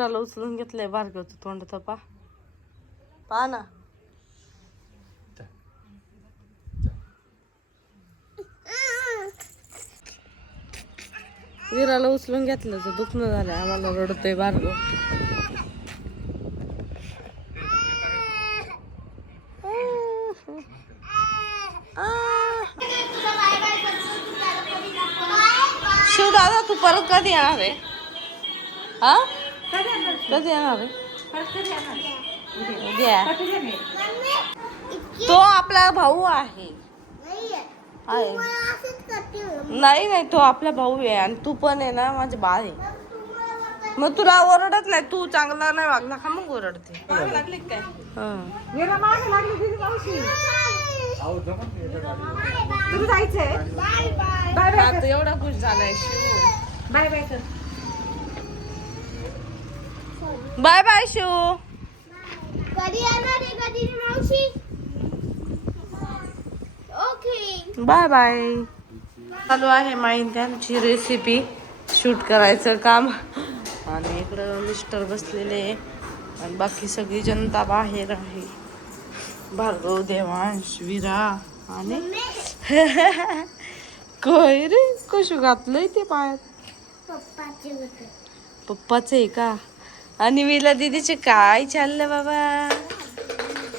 त्याला उचलून घेतलंय भार्गवचं तोंड तर पा पा ना. विराला उचलून घेतलं तर दुखणं झालंय. आम्हाला रडतोय भार्गव. शिव दादा तू परत कधी येणार आहे? हा? कधी येणार उद्या तो आपला भाऊ आहे. आहे. नाही नाही तो आपला भाऊ आहे आणि तू पण आहे ना माझे बाळ आहे. मग तुला ओरडत नाही तू चांगला नाही वागला का मग ओरडते. लागले काय? तुम्ही जायचंय? Bye bye. आता एवढा खुश झालाय बाय बाय कर बाय बाय शिव. कधी येणार आहे कधी मावशी? ओके. Bye bye. चालू आहे त्यांची रेसिपी शूट करायचं काम. आणि इकडं मिस्टर बसलेले आणि बाकी सगळी जनता बाहेर आहे. भार्गव देवांश विरा आणि काय रे कशू घातलंय ते पायात पप्पाच आहे का? आणि विला दीदीचे काय चाललं बाबा?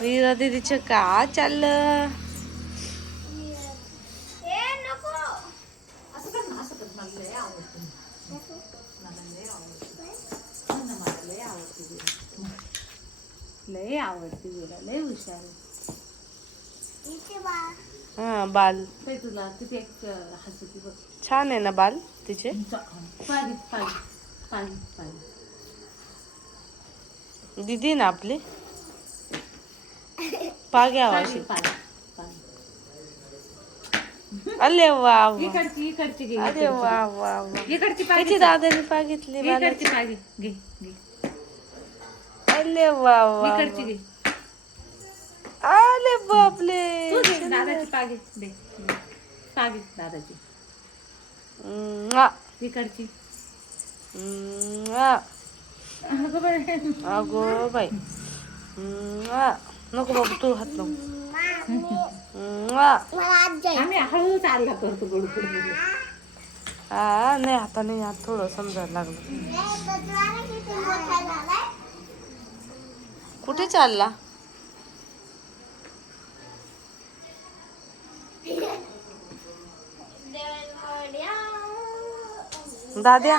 विरा दीदीचं काय चाललं? ए नको. लय आवडते. लय हुशार हा बाल. तुला किती एक हसती बघ. छान आहे ना बाल तिचे? पाणी पाणी पाणी पाणी. दीदी ना आपली? पाग्या अशी पाणी अरे वा वा. इकडची इकडची घे अरे वा वा वा. इकडची त्याची दादाने पागितली इकडची पाणी घे घे. अरे वा वा इकडची घे. अरे बापले तू घे दादाची पागे दे दे. पागे दादाची. म्वा. इकडची म्वा. अगं बाई. नको बाबू तू हात नको. हा नाही आता नाही आता थोडं समजायला लागलं. कुठे चालला? दाद्या.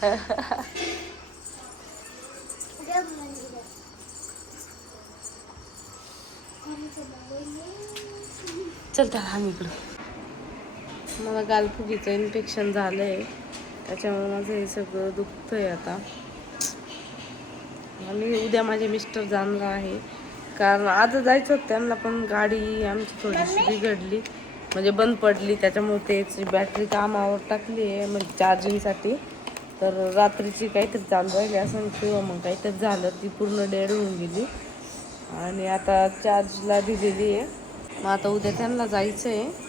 चली, मैं तो झाड़ को चली। जब मंदिर है। कौन सा बोलेंगे? चल त्या आम्ही इकडं मला गालफुगीचं इन्फेक्शन झालंय त्याच्यामुळे माझं हे सगळं दुखतंय आता आणि उद्या माझे मिस्टर जाणार आहे कारण आज जायचं होतं त्यांना पण गाडी आमची थोडीशी बिघडली म्हणजे बंद पडली त्याच्यामुळे त्याची बॅटरी कामावर टाकली आहे म्हणजे चार्जिंगसाठी तर रात्रीची काहीतरी चालू राहिली असं किंवा मग काहीतरी झालं ती पूर्ण डेड होऊन गेली. आणि आता चार्जला दिलेली आहे. मग आता उद्या त्यांना जायचं आहे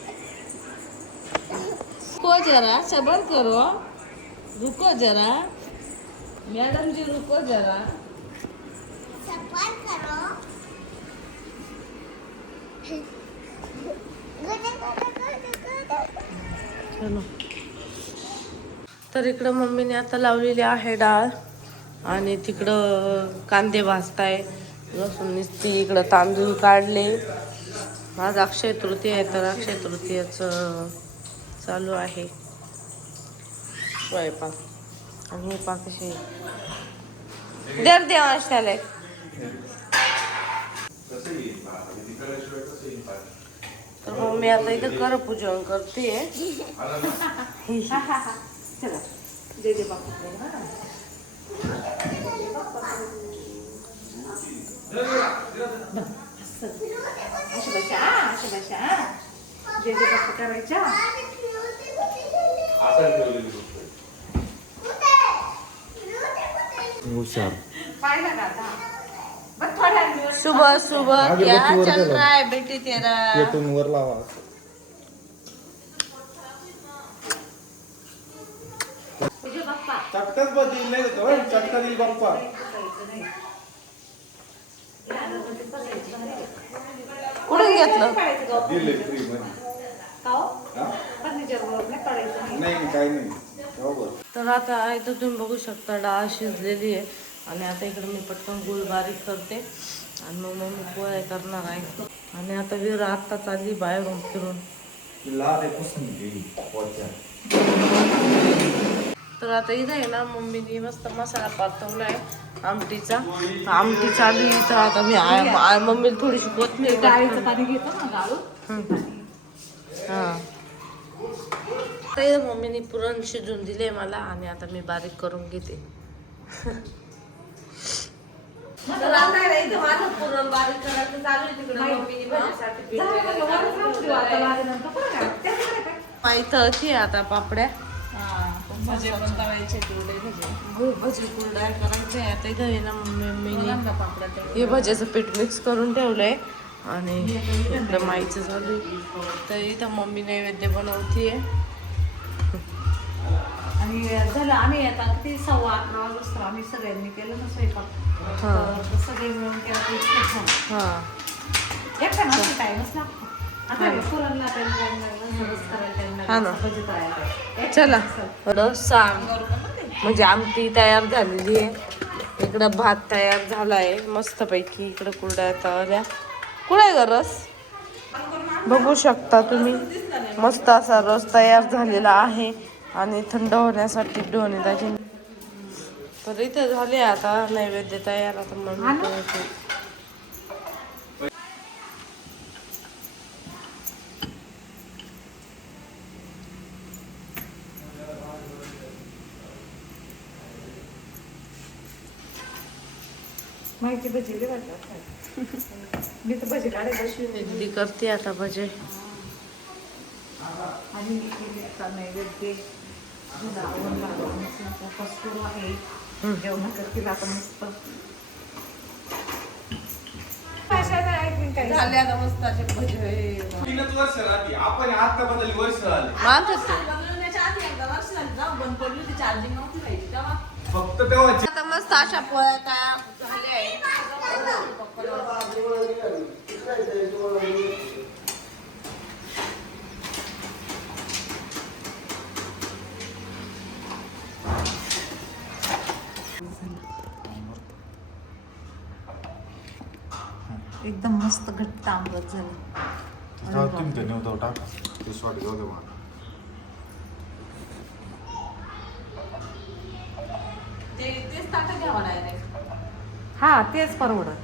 रुको जरा सबर करो. रुको जरा. मॅडम जी रुको जरा. चलो. तर इकडं मम्मीने आता लावलेली आहे डाळ आणि तिकडं कांदे भाजताय. लसूण नुसती इकडं तांदूळ काढले. आज अक्षय तृतीय आहे तर अक्षय तृतीयाचं चालू आहे. स्वयंपाक. आणि हे पाक कसे दर देवांश त्याला. तर मम्मी आता इथं कर पूजन करते चला. जय जय बाप्पा करू. असं. अशा बशा अशा बशा जय जय बाप्पा करायच्या. हुशार. पाहिलं का आता. बरं थोड्या वेळ सुबह सुबह. क्या चल. रहा है बेटी तेरा. पेटून वर लावा. चटकाच बदल नाही देतो होय, चटका दिल बाप्पा. कुठून घेतलं? दिले फ्री मध्ये का? फर्निचरवर नाही काढायचं नाही. नाही नाही, काही नाही. बरोबर तर आता इथं तुम्ही बघू शकता डाळ शिजलेली आहे. आणि आता इकडे मी पटकन गुळ बारीक करते. आणि मग मम्मी पोळ्या करणार आहे. आणि आता वीर आत्ता चालली बाहेरून फिरून. लाल आहे पुसून गेली पोटच्या तर आता इथं आहे ना मम्मीने मस्त मसाला परतवलाय आमटीचा आमटी चालू आहे इथं आता मी मम्मीला थोडीशी कोथमीर डाळीचं टाकते. पाणी घेतो ना गाळून हा तर इथं मम्मीने पुरण शिजून दिले मला आणि आता मी बारीक करून घेते तर आता आहे ना इथं माझं पुरण बारीक करायचं चालू आहे तिकडे मम्मीने माझ्यासाठी पीठ झालं वगैरे का? वर काढून थांबली ठेवलंय. आता लागेनंतर बरं का? त्याच्याकडे काय? माहीत होती आता पापड्या भजे पण करायचे तेवढे भजे. हो भजी कुरड्या करायचे आता ना तेवढे. हे भज्याचं पीठ मिक्स करून ठेवलंय. आणि इकडं माईचं आहे. तर इथं मम्मी नैवेद्य बनवतीये. आणि झालं आम्ही आता किती सव्वा अकरा वाजता आम्ही सगळ्यांनी केलं ना स्वयंपाक. हा. सगळे मिळून केलं. हा. एकटा टाइमच लागतो. आता हे. पुरणला हा ना. चला. सांग? म्हणजे आमटी तयार झालेली आहे. इकडं भात तयार झालाय. मस्तपैकी इकडं कुरड्या तळल्या कुठे ग रस? बघू शकता तुम्ही. मस्त असा रस तयार झालेला आहे. आणि थंड होण्यासाठी दाजी. तर इथे झाले आता नैवेद्य तयार आता मम्मी माहिती भजी वाटतं मी तर भजी काढायला दीदी करते आता भजे. आणि मी केले का नैवेद्य रावण लागून उपवास करू आहे. जेवण करतील आता मस्त. झाले आता मस्त असे भजे. तीनच वर्ष राहते आपण आता बदल वर्ष आले मानत फक्त तेव्हाची. आता मस्त अशा पोळ्या झाल्या एकदम मस्त घट्ट आंबट झालं. तुम्ही ते नव्हतं टाका. ते स्वाट जाऊ दे मला. हा तेच परवडत.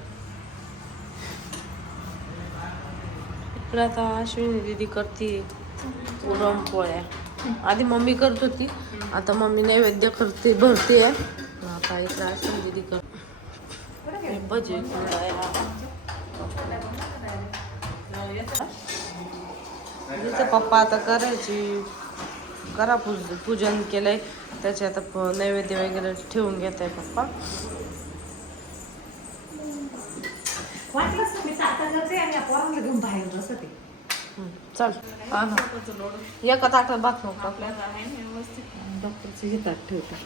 इकडे आता अश्विनी दीदी करते पुरणपोळ्या आधी मम्मी करत होती आता मम्मी नैवेद्य करते भरते. आता इकडे अश्विनी दीदी करते भजी कुरडया. पप्पा आता करायची. करा पूज पूजन केलंय. त्याचे आता नैवेद्य वगैरे ठेवून घेत आहे पप्पा चल. एका ताटात भात नको डॉक्टरचे हे ताट ठेवतात.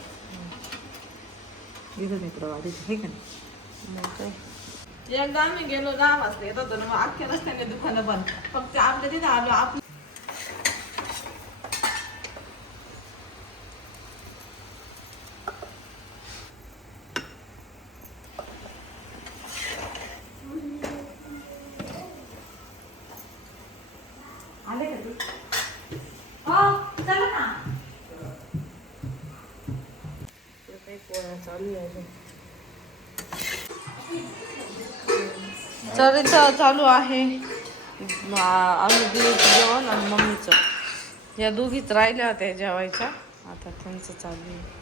इथं इकडं हे का नाही? एकदा आम्ही गेलो दहा वाजता येत होतो ना मग अख्ख्या रस्त्याने दुकानं बंद. फक्त आपल्या तिथे आलो आपलं आले का ते हो चला ना काही पोळ्या चालू आहे. तर चालू आहे आम्ही जेवण आणि मम्मीचं. या दोघीच राहिल्या होत्या जेवायच्या. आता त्यांचं चालू आहे.